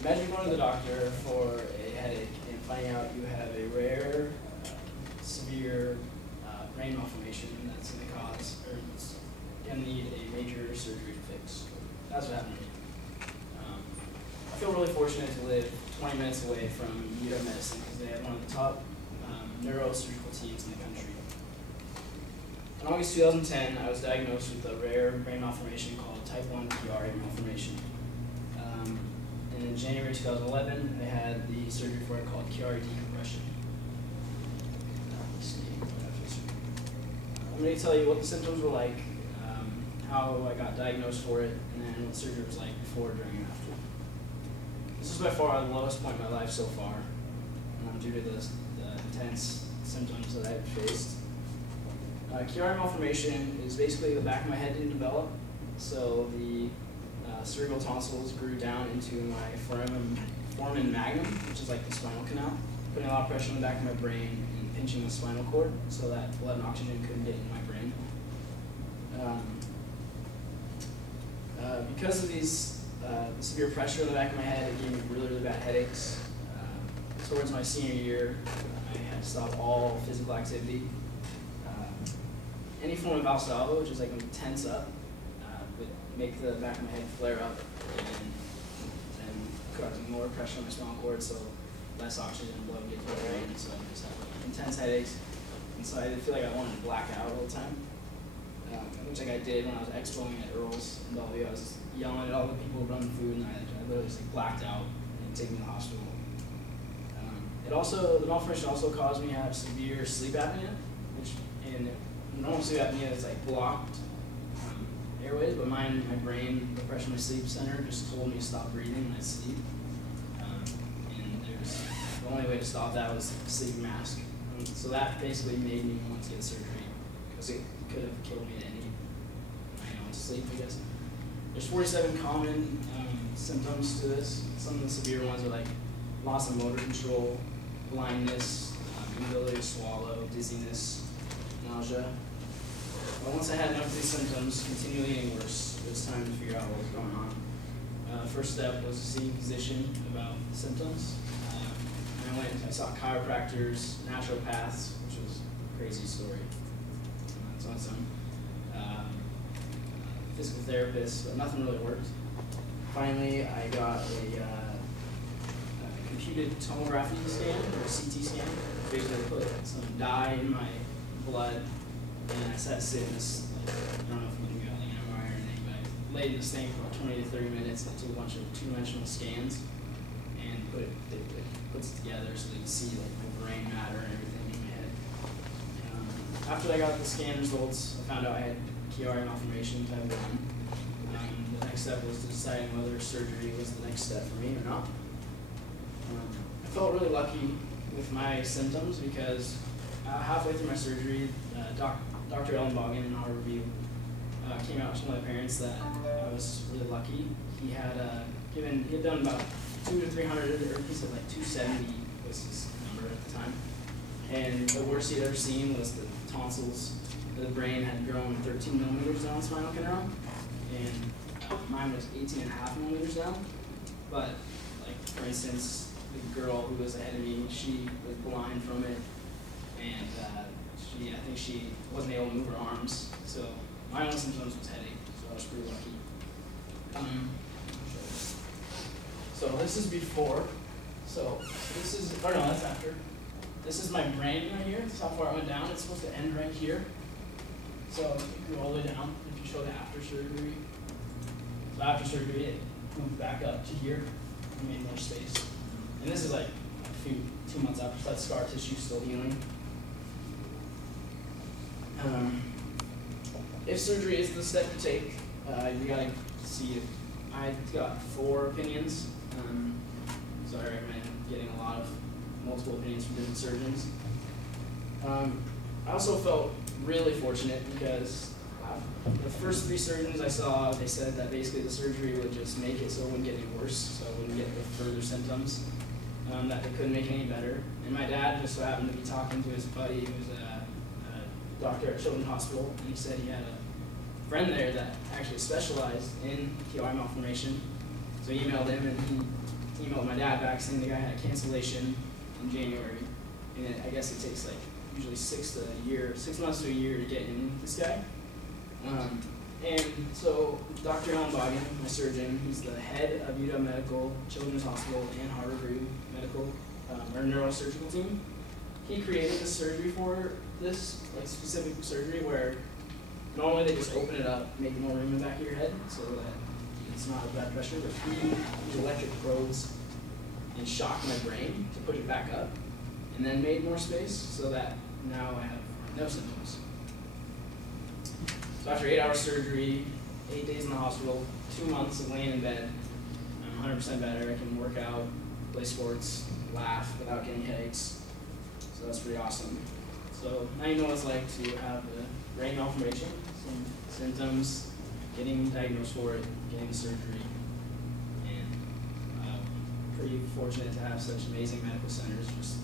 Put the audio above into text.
Imagine going to the doctor for a headache and finding out you have a rare, severe brain malformation that's going to cause, or it's going to need a major surgery to fix. That's what happened to me. I feel really fortunate to live 20 minutes away from UW Medicine because they have one of the top neurosurgical teams in the country. In August 2010, I was diagnosed with a rare brain malformation called type 1 Chiari malformation. And in January 2011, I had the surgery for it called Chiari decompression. I'm going to tell you what the symptoms were like, how I got diagnosed for it, and then what surgery was like before, during, and after. This is by far the lowest point in my life so far, due to the intense symptoms that I had faced. Chiari malformation is basically the back of my head didn't develop, so the cerebral tonsils grew down into my foramen magnum, which is like the spinal canal, putting a lot of pressure on the back of my brain and pinching the spinal cord so that blood and oxygen couldn't get into my brain. Because of these severe pressure on the back of my head, it gave me really, really bad headaches. Towards my senior year, I had to stop all physical activity. Any form of Valsalva, which is like when you tense up, would make the back of my head flare up and causing more pressure on my spinal cord, so less oxygen and blood would get to my brain, so I just had like, intense headaches. And so I feel like I wanted to black out all the time, which like I did when I was expoing at Earl's in Bellevue. I was yelling at all the people running food, and I literally just like blacked out and taken me to the hospital. The malformation also caused me to have severe sleep apnea, which in normal sleep apnea is like blocked airways, but my brain, the pressure in my sleep center just told me to stop breathing when I sleep. And the only way to stop that was a sleep mask. So that basically made me want to get surgery, because it could have killed me at any sleep, I guess. There's 47 common symptoms to this. Some of the severe ones are like loss of motor control, blindness, inability to swallow, dizziness, nausea. But once I had enough of these symptoms, continually getting worse, it was time to figure out what was going on. First step was to see a physician about the symptoms. And I saw chiropractors, naturopaths, which was a crazy story. It's on some physical therapists, but nothing really worked. Finally, I got a computed tomography scan, or CT scan. Basically, put some dye in my blood, and I sat to sit in this, I don't know if you can go on the MRI or anything, but I laid in this thing for about 20 to 30 minutes and took a bunch of two-dimensional scans, and it puts it together so they can see like my brain matter and everything in my head. After I got the scan results, I found out I had Chiari malformation type 1. The next step was deciding whether surgery was the next step for me or not. I felt really lucky with my symptoms because halfway through my surgery, Dr. Ellen Bogan in our review came out to my parents that I was really lucky. He had done about 200 to 300, or he said like 270 was his number at the time. And the worst he'd ever seen was the tonsils. The brain had grown 13 millimeters down the spinal canal, and mine was 18.5 millimeters down. But like for instance, the girl who was ahead of me, she was blind from it, and I think she wasn't able to move her arms. So my only symptoms was headache, so I was pretty lucky. So this is before. So this is, or no, that's after. This is my brain right here. This is how far it went down. It's supposed to end right here. So it grew all the way down if you show the after surgery. So after surgery, it moved back up to here and made more space. And this is like 2 months after, so that scar tissue is still healing. If surgery is the step to take, you gotta see if I got 4 opinions. So I recommend getting a lot of multiple opinions from different surgeons. I also felt really fortunate because the first 3 surgeons I saw, they said that basically the surgery would just make it so it wouldn't get any worse, so I wouldn't get the further symptoms, that they couldn't make it any better. And my dad just so happened to be talking to his buddy who was a doctor at Children's Hospital, and he said he had a friend there that actually specialized in Chiari malformation. So he emailed him and he emailed my dad back saying the guy had cancellation in January, and I guess it takes like usually 6 months to a year to get in this guy. And so Dr. Alan Bogan, my surgeon, he's the head of UW Medical, Children's Hospital, and Harvard Medical, our neurosurgical team. He created this surgery for this like specific surgery where normally they just open it up, make more room in the back of your head so that it's not a bad pressure, but he used electric probes and shocked my brain to push it back up, and then made more space so that now I have no symptoms. So after 8-hour surgery, 8 days in the hospital, 2 months of laying in bed, I'm 100% better. I can work out, play sports, laugh without getting headaches. So that's pretty awesome. So now you know what it's like to have a brain malformation, some symptoms, getting diagnosed for it, getting the surgery, and pretty fortunate to have such amazing medical centers just